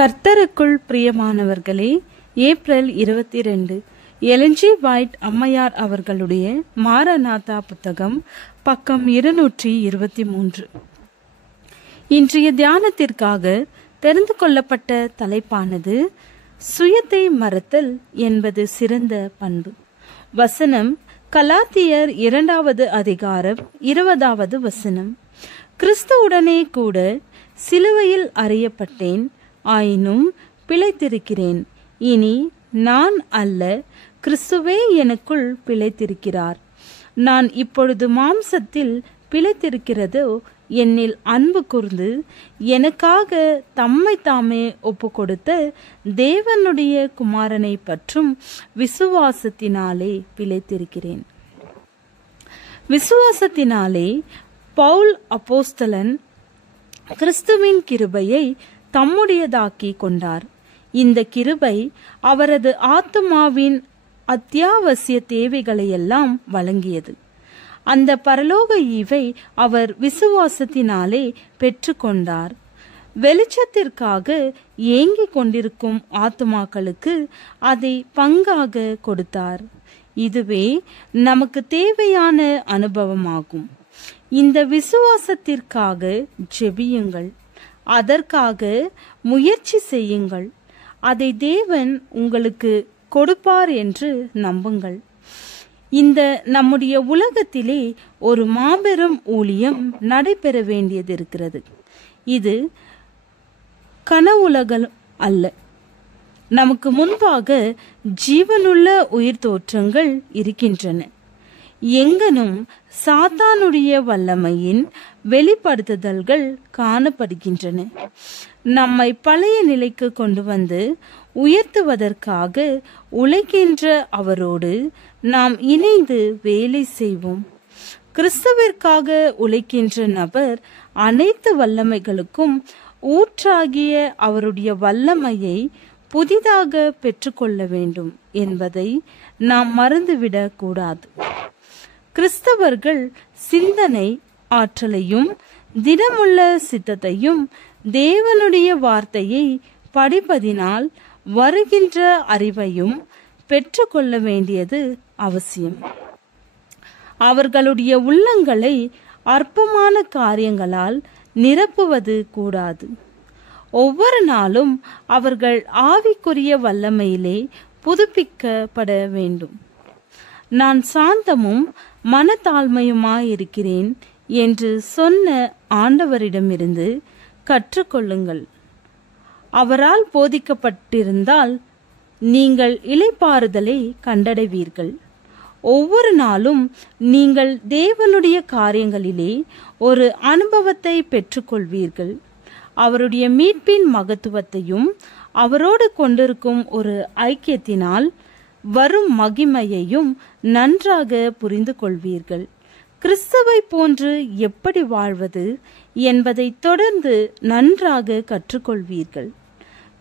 கர்த்தருக்குள் பிரியமானவர்களே, April 22 Elon G white அம்மையார் அவர்களுடைய மாரநாதா புத்தகம், பக்கம் 223. இன்றைய தியானத்திற்காக தெரிந்து கொள்ளப்பட்ட தலைப்பானது சுயத்தை மறத்தல் என்பது சிறந்த பண்பு. வசனம் கலாத்தியர் 2வது அதிகாரம் 20வது வசனம். கிறிஸ்துவுடனே கூட சிலுவையில் அறையப்பட்டேன், ஆயினும் பிழைத்திருக்கிறேன். இனி நான் அல்ல, கிறிஸ்துவே எனக்குள் பிழைத்திருக்கிறார். நான் இப்பொழுது மாம்சத்தில் பிழைத்திருக்கிறதோ என்னில் அன்பு கூர்ந்து எனக்காக தம்மை தாமே ஒப்பு கொடுத்த தேவனுடைய குமாரனை பற்றும் விசுவாசத்தினாலே பிழைத்திருக்கிறேன். விசுவாசத்தினாலே பவுல் அப்போஸ்தலன் கிறிஸ்துவின் கிருபையை தம்முடையதாக்கி கொண்டார். இந்த கிருபை அவரது ஆத்துமாவின் அத்தியாவசிய தேவைகளையெல்லாம் வழங்கியது. அந்த பரலோக ஈவை அவர் விசுவாசத்தினாலே பெற்று கொண்டார். வெளிச்சத்திற்காக ஏங்கிக் கொண்டிருக்கும் ஆத்துமாக்களுக்கு அதை பங்காக கொடுத்தார். இதுவே நமக்கு தேவையான அனுபவமாகும். இந்த விசுவாசத்திற்காக ஜெபியுங்கள், அதற்காக முயற்சி செய்யுங்கள். அதை தேவன் உங்களுக்கு கொடுப்பார் என்று நம்புங்கள். இந்த நம்முடைய உலகத்திலே ஒரு மாபெரும் ஊழியம் நடைபெற வேண்டியது இருக்கிறது. இது கனவுலகம் அல்ல. நமக்கு முன்பாக ஜீவனுள்ள உயிர் தோற்றங்கள் இருக்கின்றன. எங்கனும் சாத்தானுடைய வல்லமையின் வெளிப்படுத்துதல்கள் காணப்படுகின்றன. நம்மை பழைய நிலைக்கு கொண்டு வந்து உயர்த்துவதற்காக உழைக்கின்ற அவரோடு நாம் இணைந்து வேலை செய்வோம். கிறிஸ்துவிற்காக உழைக்கின்ற நபர் அனைத்து வல்லமைகளுக்கும் ஊற்றாகிய அவருடைய வல்லமையை புதிதாக பெற்றுக்கொள்ள வேண்டும் என்பதை நாம் மறந்துவிடக் கூடாது. கிறிஸ்தவர்கள் சிந்தனை ஆற்றலையும் திடமுள்ள சித்தத்தையும் தேவனுடைய வார்த்தையை படிப்பதினால் வருகின்ற அறிவையும் பெற்றுக்கொள்ள வேண்டியது அவசியம். அவர்களுடைய உள்ளங்களை அற்பமான காரியங்களால் நிரப்புவது கூடாது. ஒவ்வொரு நாளும் அவர்கள் ஆவிக்குரிய வல்லமையிலே புதுப்பிக்கப்பட வேண்டும். நான் சாந்தமும் மனத்தாழ்மையுமாயிருக்கிறேன் என்று சொன்ன ஆண்டவரிடமிருந்து கற்றுக்கொள்ளுங்கள். அவரால் போதிக்கப்பட்டிருந்தால் நீங்கள் இளைப்பாறுதலை கண்டடைவீர்கள். ஒவ்வொரு நாளும் நீங்கள் தேவனுடைய காரியங்களிலே ஒரு அனுபவத்தை பெற்றுக்கொள்வீர்கள். அவருடைய மீட்பின் மகத்துவத்தையும் அவரோடு கொண்டிருக்கும் ஒரு ஐக்கியத்தினால் வரும் மகிமையையும் நன்றாக புரிந்து கொள்வீர்கள். கிறிஸ்துவை போன்று எப்படி வாழ்வது என்பதை தொடர்ந்து நன்றாக கற்றுக்கொள்வீர்கள்.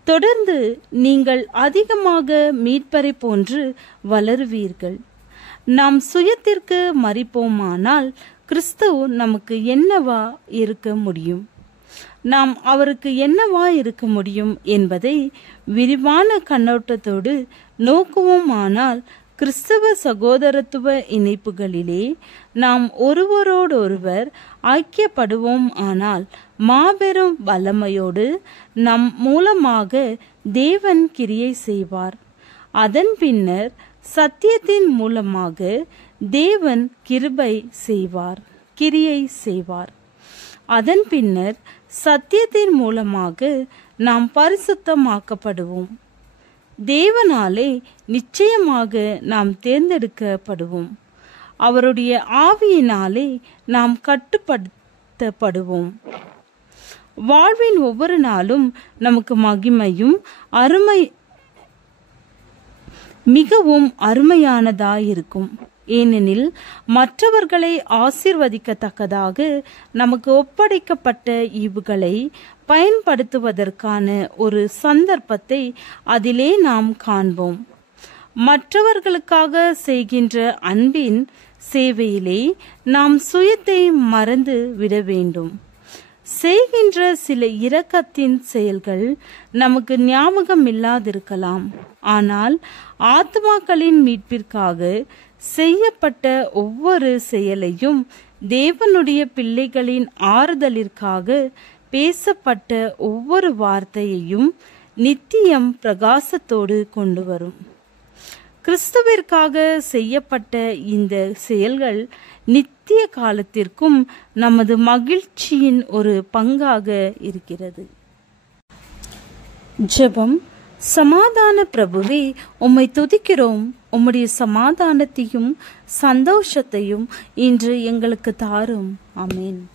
தொடர்ந்து நீங்கள் அதிகமாக மீட்பரை போன்று வளருவீர்கள். நாம் சுயத்திற்கு மறிப்போமானால் கிறிஸ்து நமக்கு என்னவா இருக்க முடியும்? நாம் அவருக்கு என்னவா இருக்க முடியும் என்பதை விரிவான கண்ணோட்டத்தோடு நோக்குவோமானால், கிறிஸ்தவ சகோதரத்துவ இணைப்புகளிலே நாம் ஒருவரோடொருவர் ஐக்கியப்படுவோம். ஆனால் மாபெரும் வல்லமையோடு நம் மூலமாக தேவன் கிரியை செய்வார். அதன் பின்னர் சத்தியத்தின் மூலமாக தேவன் கிரியை செய்வார். அதன் பின்னர் சத்தியத்தின் மூலமாக நாம் பரிசுத்தமாக்கப்படுவோம். தேவனாலே நிச்சயமாக நாம் தேர்ந்தெடுக்கப்படுவோம். அவருடைய ஆவியினாலே நாம் கட்டுப்படுத்தப்படுவோம். வாழ்வின் ஒவ்வொரு நாளும் நமக்கு மகிமையும் மிகவும் அருமையானதாயிருக்கும். ஏனெனில் மற்றவர்களை ஆசீர்வதிக்கத்தக்கதாக நமக்கு ஒப்படைக்கப்பட்ட ஈவுகளை பயன்படுத்துவதற்கான ஒரு சந்தர்ப்பத்தை அதிலே நாம் காண்போம். மற்றவர்களுக்காக செய்கின்ற அன்பின் சேவையிலே நாம் சுயத்தை மறந்து விட வேண்டும். செய்கின்ற சில இரக்கத்தின் செயல்கள் நமக்கு ஞாபகம் இல்லாதிருக்கலாம். ஆனால் ஆத்மாக்களின் மீட்பிற்காக செய்யப்பட்ட ஒவ்வொரு செயலையும், தேவனுடைய பிள்ளைகளின் ஆறுதலிற்காக பேசப்பட்ட ஒவ்வொரு வார்த்தையையும் நித்தியம் பிரகாசத்தோடு கொண்டு வரும். கிறிஸ்துவிற்காக செய்யப்பட்ட இந்த செயல்கள் நித்திய காலத்திற்கும் நமது மகிழ்ச்சியின் ஒரு பங்காக இருக்கிறது. ஜெபம். சமாதான பிரபுவே, உம்மை துதிக்கிறோம். உம்முடைய சமாதானத்தையும் சந்தோஷத்தையும் இன்று எங்களுக்கு தாரும். ஆமென்.